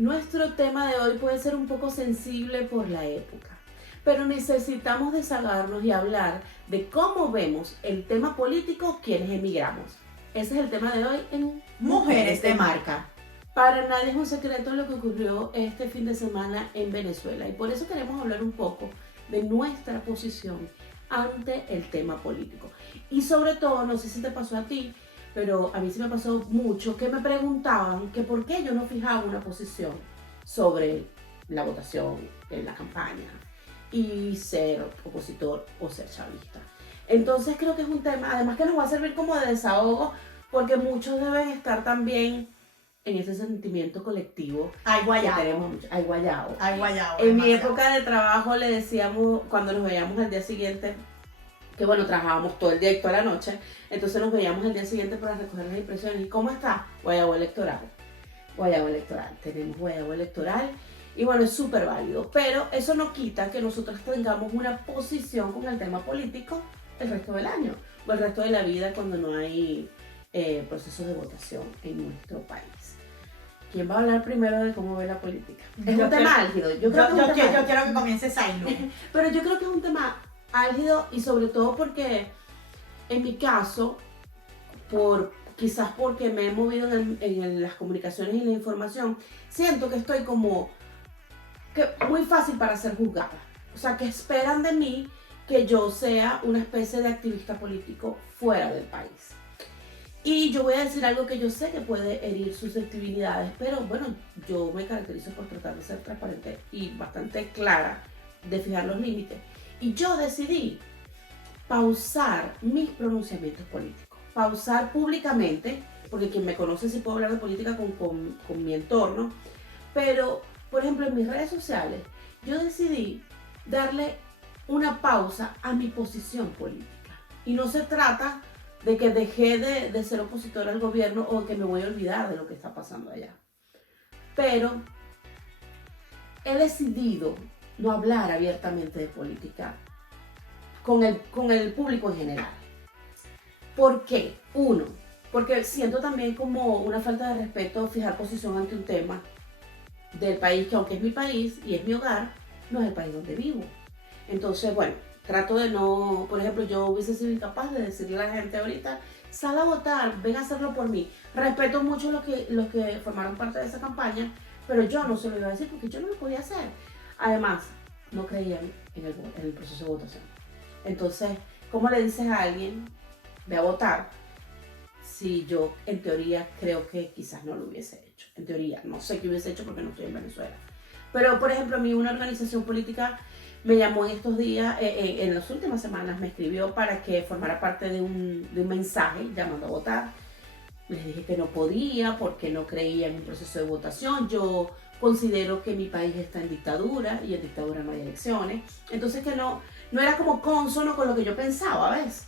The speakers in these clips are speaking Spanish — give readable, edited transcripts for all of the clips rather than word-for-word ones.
Nuestro tema de hoy puede ser un poco sensible por la época, pero necesitamos desahogarnos y hablar de cómo vemos el tema político quienes emigramos. Ese es el tema de hoy en Mujeres de Marca. Para nadie es un secreto lo que ocurrió este fin de semana en Venezuela y por eso queremos hablar un poco de nuestra posición ante el tema político. Y sobre todo, no sé si te pasó a ti, pero a mí sí me pasó mucho que me preguntaban que por qué yo no fijaba una posición sobre la votación en la campaña y ser opositor o ser chavista. Entonces creo que es un tema, además que nos va a servir como de desahogo, porque muchos deben estar también en ese sentimiento colectivo. Hay guayabo. Que tenemos mucho. Hay guayabo. Hay guayabo. En mi demasiado. época de trabajo le decíamos, cuando nos veíamos al día siguiente, que bueno, trabajábamos todo el día y toda la noche, entonces nos veíamos el día siguiente para recoger las impresiones. ¿Y cómo está? Guayabo electoral. Guayabo electoral. Tenemos guayabo electoral. Y bueno, es súper válido. Pero eso no quita que nosotros tengamos una posición con el tema político el resto del año o el resto de la vida cuando no hay procesos de votación en nuestro país. ¿Quién va a hablar primero de cómo ve la política? Es un tema álgido. Yo quiero que comience Zailu. Pero yo creo que es un tema álgido y sobre todo porque en mi caso, quizás porque me he movido en las comunicaciones y la información, siento que estoy como que muy fácil para ser juzgada. O sea, que esperan de mí que yo sea una especie de activista político fuera del país. Y yo voy a decir algo que yo sé que puede herir susceptibilidades, pero bueno, yo me caracterizo por tratar de ser transparente y bastante clara de fijar los límites. Y yo decidí pausar mis pronunciamientos políticos, pausar públicamente, porque quien me conoce sí puedo hablar de política con mi entorno, pero por ejemplo en mis redes sociales yo decidí darle una pausa a mi posición política. Y no se trata de que dejé de ser opositor al gobierno o que me voy a olvidar de lo que está pasando allá. Pero he decidido no hablar abiertamente de política con el público en general. ¿Por qué? Uno, porque siento también como una falta de respeto fijar posición ante un tema del país que aunque es mi país y es mi hogar, no es el país donde vivo. Entonces, bueno, trato de no, por ejemplo, yo hubiese sido incapaz de decirle a la gente ahorita, sal a votar, ven a hacerlo por mí. Respeto mucho los que formaron parte de esa campaña, pero yo no se lo iba a decir porque yo no lo podía hacer. Además, no creía en el proceso de votación. Entonces, ¿cómo le dices a alguien, ve a votar, si yo en teoría creo que quizás no lo hubiese hecho? En teoría, no sé qué hubiese hecho porque no estoy en Venezuela. Pero, por ejemplo, a mí una organización política me llamó en estos días, en las últimas semanas me escribió para que formara parte de un mensaje llamando a votar. Les dije que no podía porque no creía en un proceso de votación. Yo considero que mi país está en dictadura y en dictadura no hay elecciones. Entonces que no era como consono con lo que yo pensaba, ¿ves?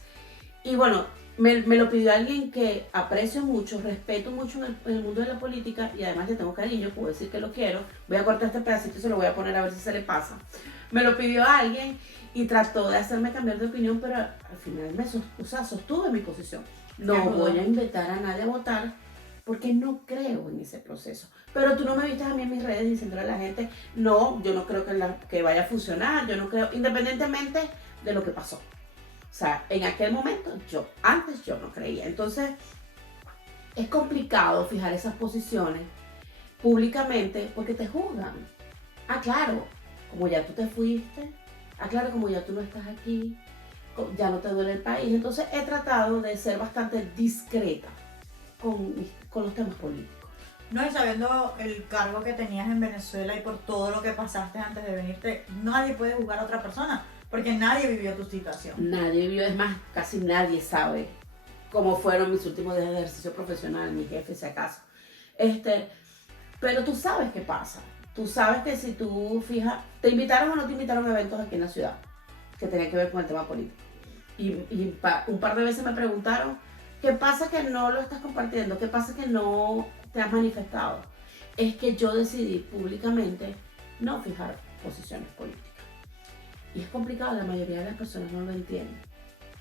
Y bueno, me lo pidió alguien que aprecio mucho, respeto mucho en el mundo de la política y además le tengo cariño, puedo decir que lo quiero. Voy a cortar este pedacito y se lo voy a poner a ver si se le pasa. Me lo pidió alguien y trató de hacerme cambiar de opinión, pero al final sostuve mi posición. No voy a invitar a nadie a votar porque no creo en ese proceso. Pero tú no me viste a mí en mis redes diciéndole a la gente, no, yo no creo que vaya a funcionar, yo no creo, independientemente de lo que pasó. O sea, en aquel momento, antes yo no creía. Entonces, es complicado fijar esas posiciones públicamente porque te juzgan. Ah, claro, como ya tú te fuiste, ah, claro, como ya tú no estás aquí, ya no te duele el país. Entonces, he tratado de ser bastante discreta con los temas políticos. No, y sabiendo el cargo que tenías en Venezuela y por todo lo que pasaste antes de venirte, nadie puede juzgar a otra persona. Porque nadie vivió tu situación. Nadie vivió, es más, casi nadie sabe cómo fueron mis últimos días de ejercicio profesional, mi jefe si acaso. Pero tú sabes qué pasa. Tú sabes que si tú fijas, te invitaron o no te invitaron a eventos aquí en la ciudad que tenían que ver con el tema político. Y un par de veces me preguntaron, ¿qué pasa que no lo estás compartiendo? ¿Qué pasa que no te has manifestado? Es que yo decidí públicamente no fijar posiciones políticas. Y es complicado, la mayoría de las personas no lo entienden.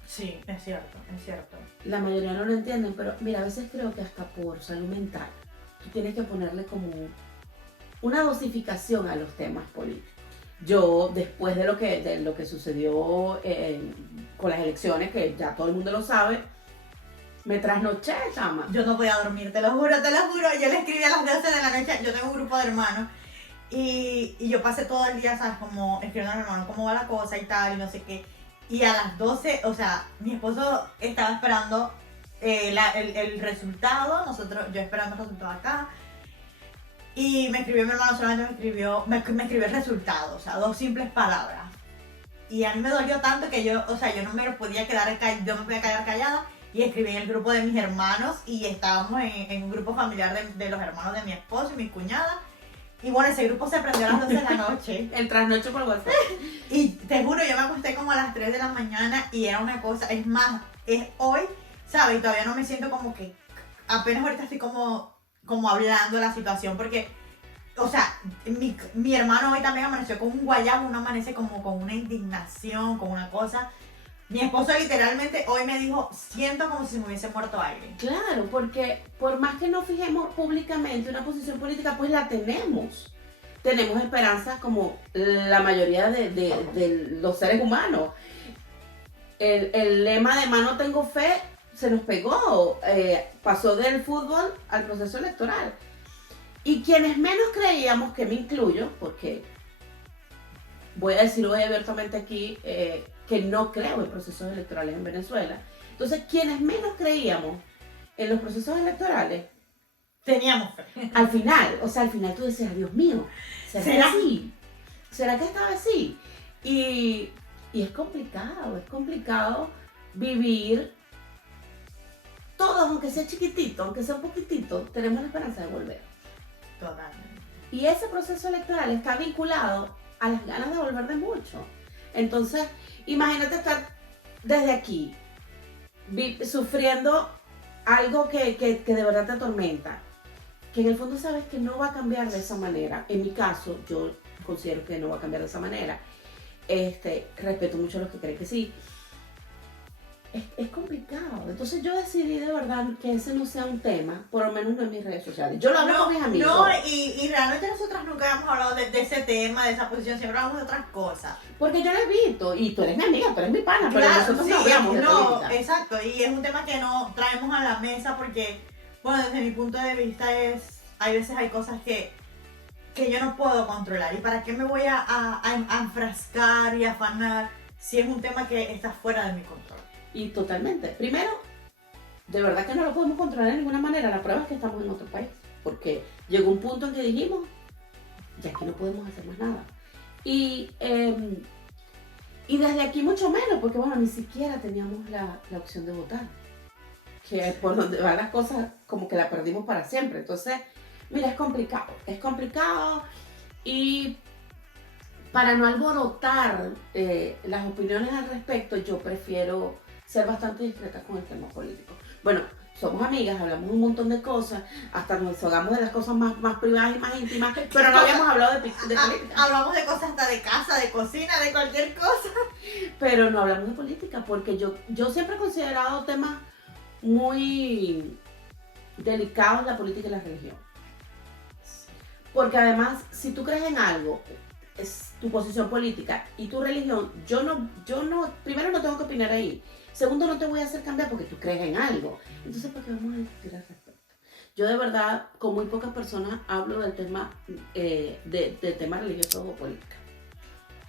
Sí, es cierto, es cierto. La mayoría no lo entienden, pero mira, a veces creo que hasta por salud mental, tú tienes que ponerle como una dosificación a los temas políticos. Yo, después de lo que sucedió con las elecciones, que ya todo el mundo lo sabe, me trasnoché, chama. Yo no podía dormir, te lo juro. Yo le escribí a las 12 de la noche, yo tengo un grupo de hermanos. Y yo pasé todo el día, ¿sabes? Como escribiendo a mi hermano cómo va la cosa y tal, y no sé qué. Y a las 12, o sea, mi esposo estaba esperando el resultado, yo esperando el resultado acá. Y me escribió mi hermano, solamente me escribió el resultado, o sea, 2 simples palabras. Y a mí me dolió tanto que yo no me podía quedar callada. Y escribí en el grupo de mis hermanos y estábamos en un grupo familiar de los hermanos de mi esposo y mi cuñada. Y bueno, ese grupo se prendió a las 12 de la noche. El trasnocho por WhatsApp. Y te juro, yo me acosté como a las 3 de la mañana y era una cosa, es más, es hoy, ¿sabes? Y todavía no me siento como que, apenas ahorita estoy como hablando de la situación porque, o sea, mi hermano hoy también amaneció con un guayabo, uno amanece como con una indignación, con una cosa. Mi esposo literalmente hoy me dijo, siento como si me hubiese muerto alguien. Claro, porque por más que no fijemos públicamente una posición política, pues la tenemos. Tenemos esperanzas como la mayoría de los seres humanos. El lema de "mano tengo fe" se nos pegó, pasó del fútbol al proceso electoral. Y quienes menos creíamos, que me incluyo, porque voy a decirlo abiertamente aquí, que no creo en procesos electorales en Venezuela. Entonces, quienes menos creíamos en los procesos electorales, teníamos fe. Al final tú decías, Dios mío, ¿será que sí? ¿Será que esta vez sí? Y es complicado vivir todos, aunque sea chiquitito, aunque sea un poquitito, tenemos la esperanza de volver. Totalmente. Y ese proceso electoral está vinculado a las ganas de volver de mucho. Entonces, imagínate estar desde aquí, sufriendo algo que de verdad te atormenta, que en el fondo sabes que no va a cambiar de esa manera. En mi caso, yo considero que no va a cambiar de esa manera. Respeto mucho a los que creen que sí. Es complicado. Entonces yo decidí de verdad que ese no sea un tema, por lo menos no en mis redes sociales. Yo lo hablo con mis amigos. No, y realmente nosotras nunca hemos hablado de ese tema, de esa posición, siempre hablamos de otras cosas. Porque yo lo evito, y tú eres mi amiga, tú eres mi pana, pero claro, nosotros no hablamos de política. Exacto, y es un tema que no traemos a la mesa porque, bueno, desde mi punto de vista hay veces hay cosas que yo no puedo controlar. ¿Y para qué me voy a enfrascar y afanar si es un tema que está fuera de mi control? Y totalmente. Primero, de verdad que no lo podemos controlar de ninguna manera. La prueba es que estamos en otro país. Porque llegó un punto en que dijimos, ya aquí no podemos hacer más nada. Y desde aquí mucho menos, porque bueno, ni siquiera teníamos la opción de votar. Que por donde van las cosas, como que la perdimos para siempre. Entonces, mira, es complicado. Y para no alborotar las opiniones al respecto, yo prefiero ser bastante discreta con el tema político. Bueno, somos amigas, hablamos un montón de cosas, hasta nos desahogamos de las cosas más privadas y más íntimas, pero no habíamos hablado de política. Hablamos de cosas hasta de casa, de cocina, de cualquier cosa. Pero no hablamos de política, porque yo siempre he considerado temas muy delicados la política y la religión. Porque además, si tú crees en algo, es tu posición política y tu religión, yo no, primero no tengo que opinar ahí. Segundo, no te voy a hacer cambiar porque tú crees en algo. Entonces, ¿por qué vamos a discutir al respecto? Yo de verdad, con muy pocas personas, hablo del tema, de temas religiosos o política.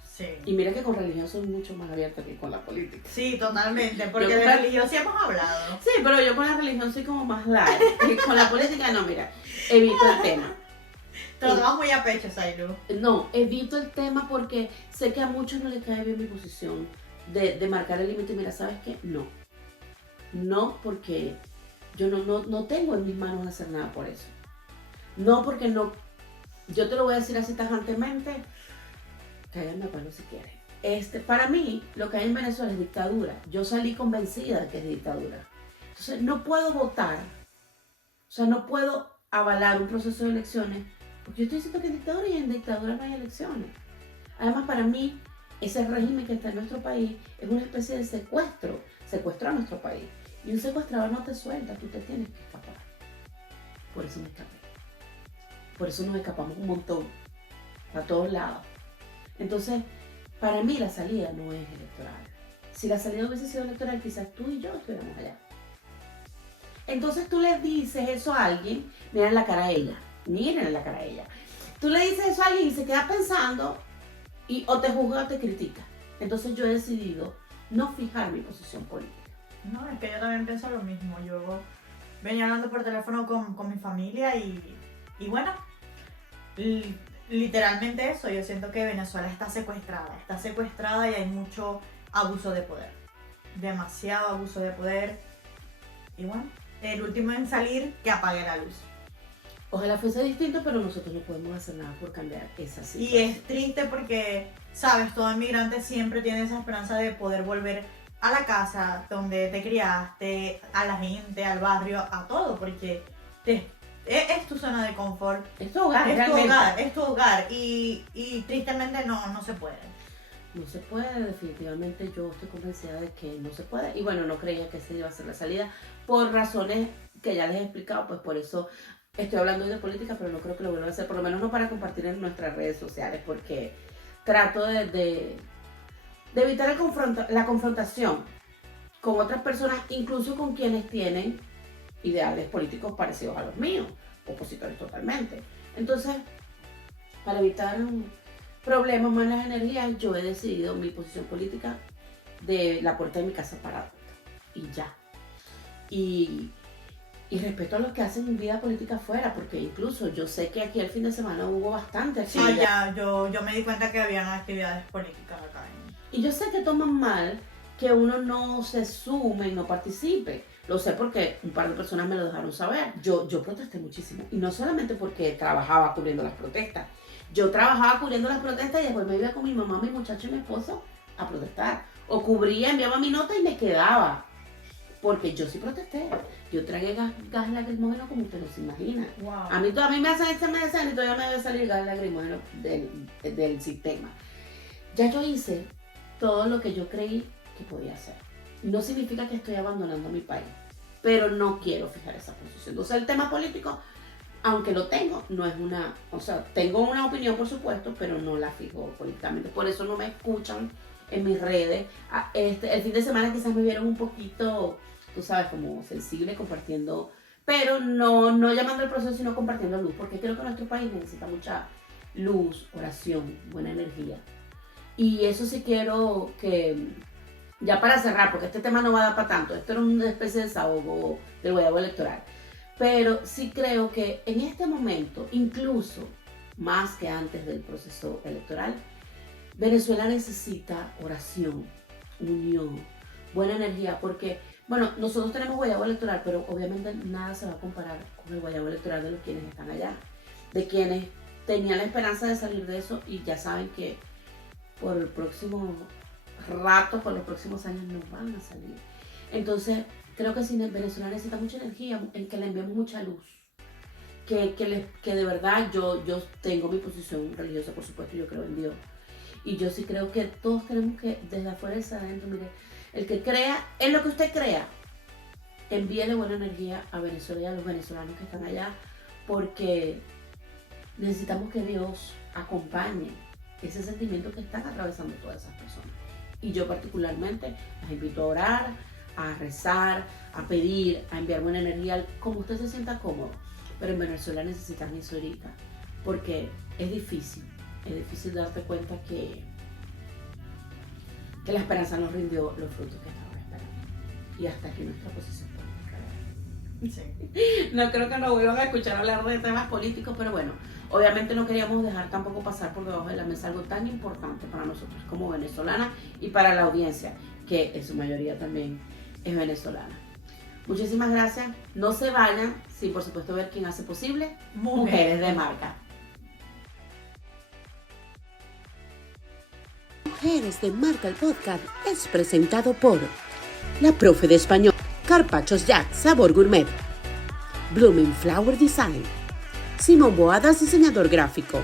Sí. Y mira que con religión soy mucho más abierta que con la política. Sí, totalmente, porque de religión sí hemos hablado. Sí, pero yo con la religión soy como más light. Y con la política no, mira, evito el tema. Te lo tomas muy a pecho, Zailu. No, evito el tema porque sé que a muchos no les cae bien mi posición de marcar el límite. Mira, ¿sabes qué? No, porque yo no tengo en mis manos hacer nada por eso. No, porque no. Yo te lo voy a decir así tajantemente. Cállame a palo si quieres. Para mí, lo que hay en Venezuela es dictadura. Yo salí convencida de que es dictadura. Entonces, no puedo votar. O sea, no puedo avalar un proceso de elecciones. Porque yo estoy diciendo que es dictadura y en dictadura no hay elecciones. Además, para mí, ese régimen que está en nuestro país es una especie de secuestro a nuestro país. Y un secuestrador no te suelta, tú te tienes que escapar. Por eso me escapé. por eso nos escapamos un montón, a todos lados. Entonces, para mí la salida no es electoral. Si la salida hubiese sido electoral, quizás tú y yo estuviéramos allá. Entonces tú le dices eso a alguien, miren la cara a ella, miren la cara a ella. Tú le dices eso a alguien y se queda pensando y o te juzga o te critica. Entonces yo he decidido no fijar mi posición política. No, es que yo también pienso lo mismo. Yo venía hablando por teléfono con mi familia y bueno, literalmente eso. Yo siento que Venezuela está secuestrada y hay mucho abuso de poder. Demasiado abuso de poder. Y bueno, el último en salir, que apague la luz. Ojalá fuese distinto, pero nosotros no podemos hacer nada por cambiar esa situación. Y es triste porque, sabes, todo inmigrante siempre tiene esa esperanza de poder volver a la casa donde te criaste, a la gente, al barrio, a todo, porque es tu zona de confort. Es tu hogar, es tu hogar y tristemente no se puede. No se puede, definitivamente yo estoy convencida de que no se puede. Y bueno, no creía que esa iba a ser la salida por razones que ya les he explicado, pues por eso estoy hablando hoy de política, pero no creo que lo vuelva a hacer, por lo menos no para compartir en nuestras redes sociales, porque trato de evitar la confrontación con otras personas, incluso con quienes tienen ideales políticos parecidos a los míos, opositores totalmente. Entonces, para evitar problemas, malas energías, yo he decidido mi posición política de la puerta de mi casa para adentro. Y ya. Y respeto a los que hacen vida política afuera, porque incluso yo sé que aquí el fin de semana hubo bastante actividad. Yo me di cuenta que había actividades políticas acá. Y yo sé que toman mal que uno no se sume y no participe. Lo sé porque un par de personas me lo dejaron saber. Yo protesté muchísimo. Y no solamente porque trabajaba cubriendo las protestas. Yo trabajaba cubriendo las protestas y después me iba con mi mamá, mi muchacho y mi esposo a protestar. O cubría, enviaba mi nota y me quedaba. Porque yo sí protesté. Yo tragué gas lacrimógeno como usted no se imagina. Wow. A mí me hacen examen de sangre y todavía me debe salir gas lacrimógeno del sistema. Ya yo hice todo lo que yo creí que podía hacer. No significa que estoy abandonando mi país, pero no quiero fijar esa posición. Entonces el tema político, aunque lo tengo, no es una... O sea, tengo una opinión por supuesto, pero no la fijo políticamente. Por eso no me escuchan en mis redes. El fin de semana quizás me vieron un poquito, tú sabes, como sensible compartiendo, pero no llamando el proceso, sino compartiendo luz, porque creo que nuestro país necesita mucha luz, oración, buena energía. Y eso sí quiero que, ya para cerrar, porque este tema no va a dar para tanto, esto era una especie de desahogo del guayabo electoral, pero sí creo que en este momento, incluso más que antes del proceso electoral, Venezuela necesita oración, unión, buena energía, porque, bueno, nosotros tenemos guayabo electoral, pero obviamente nada se va a comparar con el guayabo electoral de los quienes están allá, de quienes tenían la esperanza de salir de eso y ya saben que por el próximo rato, por los próximos años no van a salir. Entonces, creo que Venezuela necesita mucha energía, en que le enviemos mucha luz. Que de verdad yo tengo mi posición religiosa, por supuesto, yo creo en Dios. Y yo sí creo que todos tenemos que, desde afuera y hacia adentro, mire, el que crea en lo que usted crea, envíele buena energía a Venezuela y a los venezolanos que están allá, porque necesitamos que Dios acompañe ese sentimiento que están atravesando todas esas personas. Y yo particularmente las invito a orar, a rezar, a pedir, a enviar buena energía, como usted se sienta cómodo. Pero en Venezuela necesitan eso ahorita, porque es difícil darte cuenta que la esperanza nos rindió los frutos que estábamos esperando. Y hasta aquí nuestra posición política. Sí. No creo que nos vuelvan a escuchar hablar de temas políticos, pero bueno, obviamente no queríamos dejar tampoco pasar por debajo de la mesa algo tan importante para nosotros como venezolanas y para la audiencia, que en su mayoría también es venezolana. Muchísimas gracias. No se vayan sin, por supuesto, ver quién hace posible Mujeres de Marca. Mujeres de Marca, el podcast es presentado por la profe de español, Carpachos Jack, sabor gourmet, Blooming Flower Design, Simón Boadas, diseñador gráfico,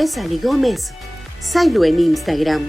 Esali Gómez, Sailu en Instagram.